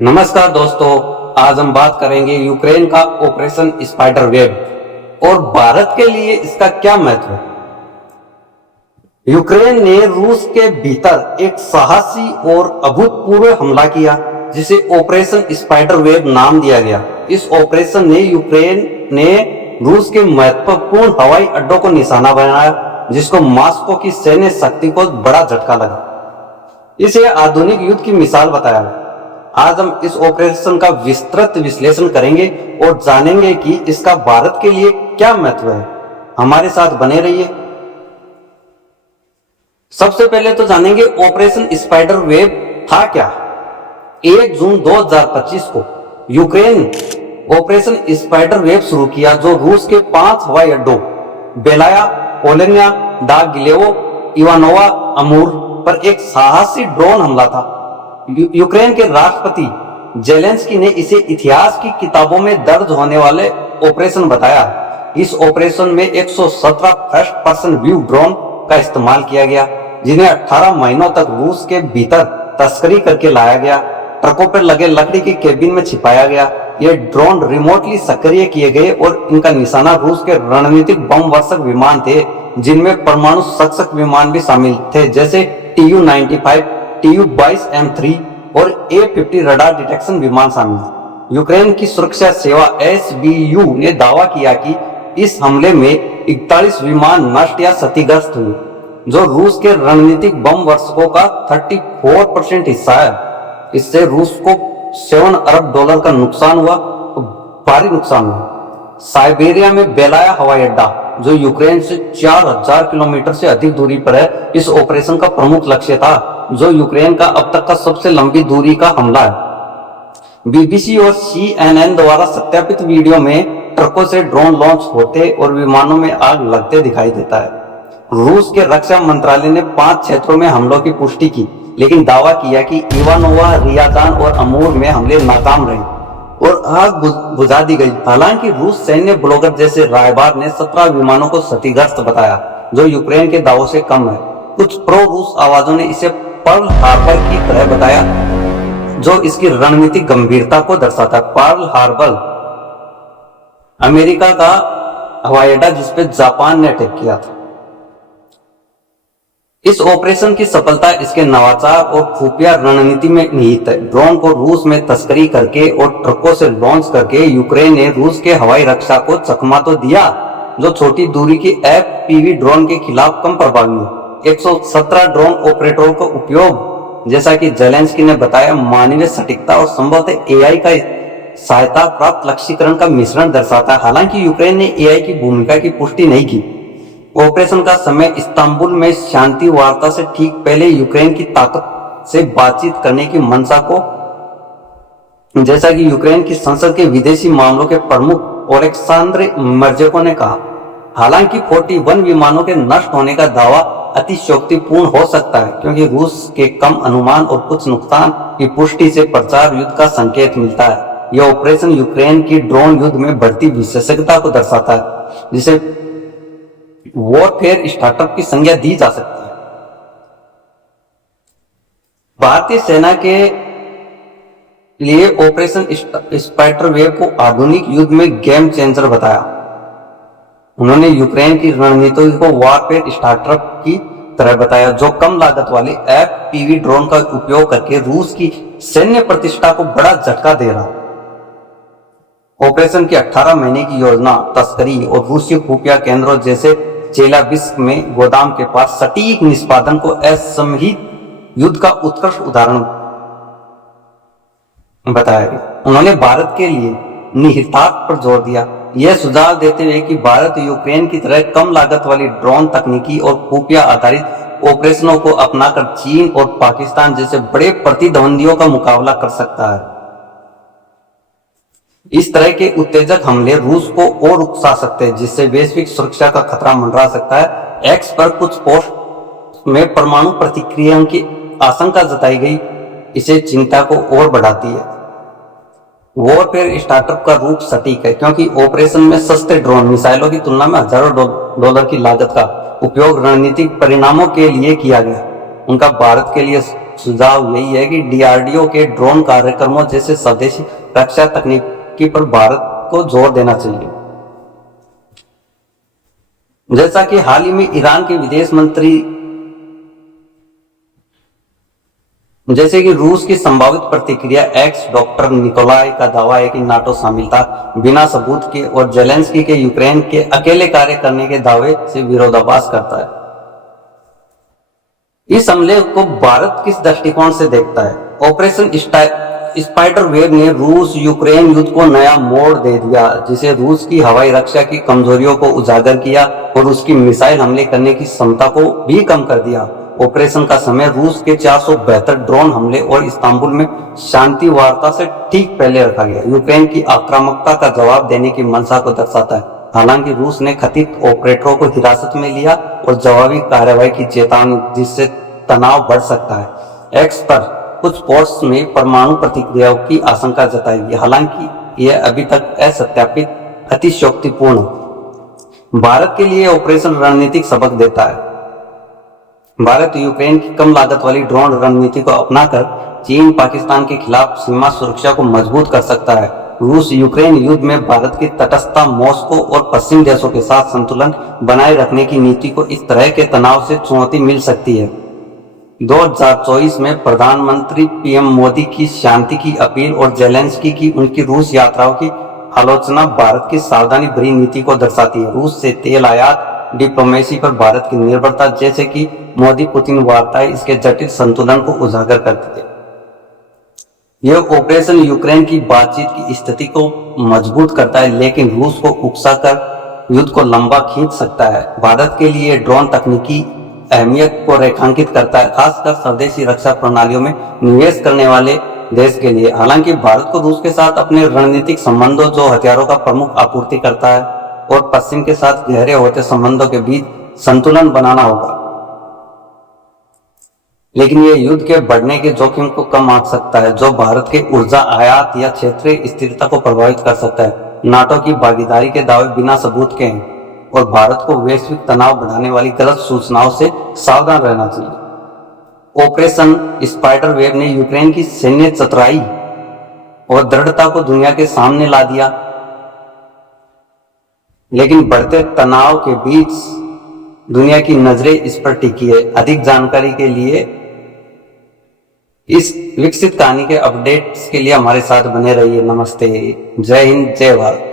नमस्कार दोस्तों, आज हम बात करेंगे यूक्रेन का ऑपरेशन स्पाइडर वेब और भारत के लिए इसका क्या महत्व है। यूक्रेन ने रूस के भीतर एक साहसी और अभूतपूर्व हमला किया जिसे ऑपरेशन स्पाइडर वेब नाम दिया गया। इस ऑपरेशन ने यूक्रेन ने रूस के महत्वपूर्ण हवाई अड्डों को निशाना बनाया, जिसको मॉस्को की सैन्य शक्ति को बड़ा झटका लगा। इसे आधुनिक युद्ध की मिसाल बताया। आज हम इस ऑपरेशन का विस्तृत विश्लेषण करेंगे और जानेंगे कि इसका भारत के लिए क्या महत्व है। हमारे साथ बने रहिए। सबसे पहले तो जानेंगे ऑपरेशन स्पाइडर वेब था क्या। 1 जून 2025 को यूक्रेन ऑपरेशन स्पाइडर वेब शुरू किया, जो रूस के 5 हवाई अड्डों बेलाया, ओलेन्या, डागिलेवो, इवानोवा, अमूर पर एक साहसी ड्रोन हमला था। यूक्रेन के राष्ट्रपति जेलेंस्की ने इसे इतिहास की किताबों में दर्ज होने वाले ऑपरेशन बताया। इस ऑपरेशन में 117 फर्स्ट पर्सन व्यू ड्रोन का इस्तेमाल किया गया, जिन्हें 18 महीनों तक रूस के भीतर तस्करी करके लाया गया। ट्रकों पर लगे लकड़ी के केबिन में छिपाया गया। ये ड्रोन रिमोटली सक्रिय किए गए और इनका निशाना रूस के रणनीतिक बम वर्षक विमान थे, जिनमें परमाणु सक्षक विमान भी शामिल थे, जैसे Tu-95, Tu-22M3 और A-50 रडार डिटेक्शन विमान शामिल। यूक्रेन की सुरक्षा सेवा SBU ने दावा किया कि इस हमले में 41 विमान नष्ट या क्षतिग्रस्त हुए, जो रूस के रणनीतिक बम वर्षकों का 34% हिस्सा है। इससे रूस को $7 अरब का नुकसान हुआ, भारी नुकसान हुआ। साइबेरिया में बेलाया हवाई अड्डा, जो यूक्रेन से 4000 किलोमीटर से अधिक दूरी पर है, इस ऑपरेशन का प्रमुख लक्ष्य था, जो यूक्रेन का अब तक का सबसे लंबी दूरी का हमला है। BBC और CNN द्वारा सत्यापित वीडियो में ट्रकों से ड्रोन लॉन्च होते और विमानों में आग लगते दिखाई देता है। रूस के रक्षा मंत्रालय ने 5 क्षेत्रों में हमलों की पुष्टि की, लेकिन दावा किया कि इवानोवा, रियाजान और अमूर में हमले नाकाम रहे और आग बुझा दी गई। हालांकि रूस सैन्य ब्लॉगर जैसे रायबार ने 17 विमानों को क्षतिग्रस्त बताया, जो यूक्रेन के दावों से कम है। कुछ प्रो रूस आवाजों ने इसे पर्ल हार्बर की तरह बताया, जो इसकी रणनीतिक गंभीरता को दर्शाता है। पर्ल हार्बर अमेरिका का हवाई अड्डा, जिसपे जापान ने अटैक किया था। इस ऑपरेशन की सफलता इसके नवाचार और खुफिया रणनीति में निहित है। ड्रोन को रूस में तस्करी करके और ट्रकों से लॉन्च करके यूक्रेन ने रूस के हवाई रक्षा को चकमा तो दिया, जो छोटी दूरी की FPV ड्रोन के खिलाफ कम प्रभावी है। 117 ड्रोन ऑपरेटरों का उपयोग, जैसा कि जेलेंस्की ने बताया, मानवीय सटीकता और संभवतः AI का सहायता प्राप्त लक्ष्यीकरण का मिश्रण दर्शाता है। हालांकि यूक्रेन ने AI की भूमिका की पुष्टि नहीं की। ऑपरेशन का समय इस्तांबुल में शांति वार्ता से ठीक पहले यूक्रेन की ताकत से बातचीत करने की मंशा को, जैसा कि यूक्रेन की संसद के विदेशी मामलों के प्रमुख ओलेक्सांद्र मर्जेको ने कहा। हालांकि 41 विमानों के नष्ट होने का दावा अतिशयोक्तिपूर्ण हो सकता है, क्योंकि रूस के कम अनुमान और कुछ नुकसान की पुष्टि से प्रचार युद्ध का संकेत मिलता है। यह ऑपरेशन यूक्रेन की ड्रोन युद्ध में बढ़ती विशेषज्ञता को दर्शाता है, जिसे वॉरफेयर स्टार्टअप की संज्ञा दी जा सकती है। भारतीय सेना के लिए ऑपरेशन स्पाइडर वेब को आधुनिक युद्ध में गेम चेंजर बताया। उन्होंने यूक्रेन की रणनीति को वॉरफेयर स्टार्टअप की तरह बताया, जो कम लागत वाले FPV ड्रोन का उपयोग करके रूस की सैन्य प्रतिष्ठा को बड़ा झटका दे रहा। ऑपरेशन की 18 महीने की योजना तस्करी और रूसी खुफिया केंद्रों जैसे चेलाबिस्क में गोदाम के पास सटीक निष्पादन को असमहित युद्ध का उत्कृष्ट उदाहरण बताया। उन्होंने भारत के लिए निहितार्थ पर जोर दिया, यह सुझाव देते हुए कि भारत यूक्रेन की तरह कम लागत वाली ड्रोन तकनीकी और खुफिया आधारित ऑपरेशनों को अपनाकर चीन और पाकिस्तान जैसे बड़े प्रतिद्वंदियों का मुकाबला कर सकता है। इस तरह के उत्तेजक हमले रूस को और उकसा सकते हैं, जिससे वैश्विक सुरक्षा का खतरा मंडरा सकता है। एक्स पर कुछ पोस्ट में परमाणु प्रतिक्रियाओं की आशंका जताई गई, इसे चिंता को और बढ़ाती है। वॉरफेयर स्टार्टअप का रूप सटीक है, क्योंकि ऑपरेशन में सस्ते ड्रोन मिसाइलों की तुलना में हजारों डॉलर की लागत का उपयोग रणनीतिक परिणामों के लिए किया गया। उनका भारत के लिए सुझाव यही है कि डीआरडीओ के ड्रोन कार्यक्रमों जैसे स्वदेशी रक्षा तकनीकी पर भारत को जोर देना चाहिए। जैसा कि हाल ही में ईरान के विदेश मंत्री जैसे कि रूस की संभावित प्रतिक्रिया एक्स डॉक्टर निकोलाई का दावा है कि नाटो शामिल था बिना सबूत के और जेलेंस्की के यूक्रेन के अकेले कार्य करने के दावे से विरोधाभास करता है। इस हमले को भारत किस दृष्टिकोण से देखता है? ऑपरेशन स्पाइडर वेव ने रूस यूक्रेन युद्ध को नया मोड़ दे दिया, जिसे रूस की हवाई रक्षा की कमजोरियों को उजागर किया और उसकी मिसाइल हमले करने की क्षमता को भी कम कर दिया। ऑपरेशन का समय रूस के 472 ड्रोन हमले और इस्तांबुल में शांति वार्ता से ठीक पहले रखा गया। यूक्रेन की आक्रामकता का जवाब देने की मंशा को दर्शाता है। हालांकि रूस ने कथित ऑपरेटरों को हिरासत में लिया और जवाबी कार्रवाई की चेतावनी, जिससे तनाव बढ़ सकता है। एक्स पर कुछ पोस्ट्स में परमाणु प्रतिक्रियाओं की आशंका जताई गई, हालांकि यह अभी तक असत्यापित अतिशयोक्तिपूर्ण है। भारत के लिए ऑपरेशन रणनीतिक सबक देता है। भारत यूक्रेन की कम लागत वाली ड्रोन रणनीति को अपनाकर चीन पाकिस्तान के खिलाफ सीमा सुरक्षा को मजबूत कर सकता है। रूस यूक्रेन युद्ध में भारत की तटस्थता, मॉस्को और पश्चिम देशों के साथ संतुलन बनाए रखने की नीति को इस तरह के तनाव से चुनौती मिल सकती है। 2024 में प्रधानमंत्री पीएम मोदी की शांति की अपील और जेलेंस्की की उनकी रूस यात्राओं की आलोचना भारत की सावधानी भरी नीति को दर्शाती है। रूस से तेल आयात, डिप्लोमेसी पर भारत की निर्भरता जैसे कि मोदी पुतिन वार्ताएं इसके जटिल संतुलन को उजागर करती है। यह ऑपरेशन यूक्रेन की बातचीत की स्थिति को मजबूत करता है, लेकिन रूस को उकसाकर युद्ध को लंबा खींच सकता है। भारत के लिए ड्रोन तकनीकी अहमियत को रेखांकित करता है, खासकर स्वदेशी रक्षा प्रणालियों में निवेश करने वाले देश के लिए। हालांकि भारत को रूस के साथ अपने रणनीतिक संबंधों, जो हथियारों का प्रमुख आपूर्ति करता है, और पश्चिम के साथ गहरे होते संबंधों के बीच संतुलन बनाना होगा। लेकिन यह युद्ध के बढ़ने के जोखिम को कम आंक सकता है, जो भारत के ऊर्जा आयात या क्षेत्रीय स्थिरता को प्रभावित कर सकता है। नाटो की भागीदारी के दावे बिना सबूत के हैं और भारत को वैश्विक तनाव बढ़ाने वाली गलत सूचनाओं से सावधान रहना चाहिए। ऑपरेशन स्पाइडर वेव ने यूक्रेन की सैन्य चतुराई और दृढ़ता को दुनिया के सामने ला दिया, लेकिन बढ़ते तनाव के बीच दुनिया की नजरें इस पर टिकी है। अधिक जानकारी के लिए इस विकसित कहानी के अपडेट्स के लिए हमारे साथ बने रहिए। नमस्ते, जय हिंद, जय भारत।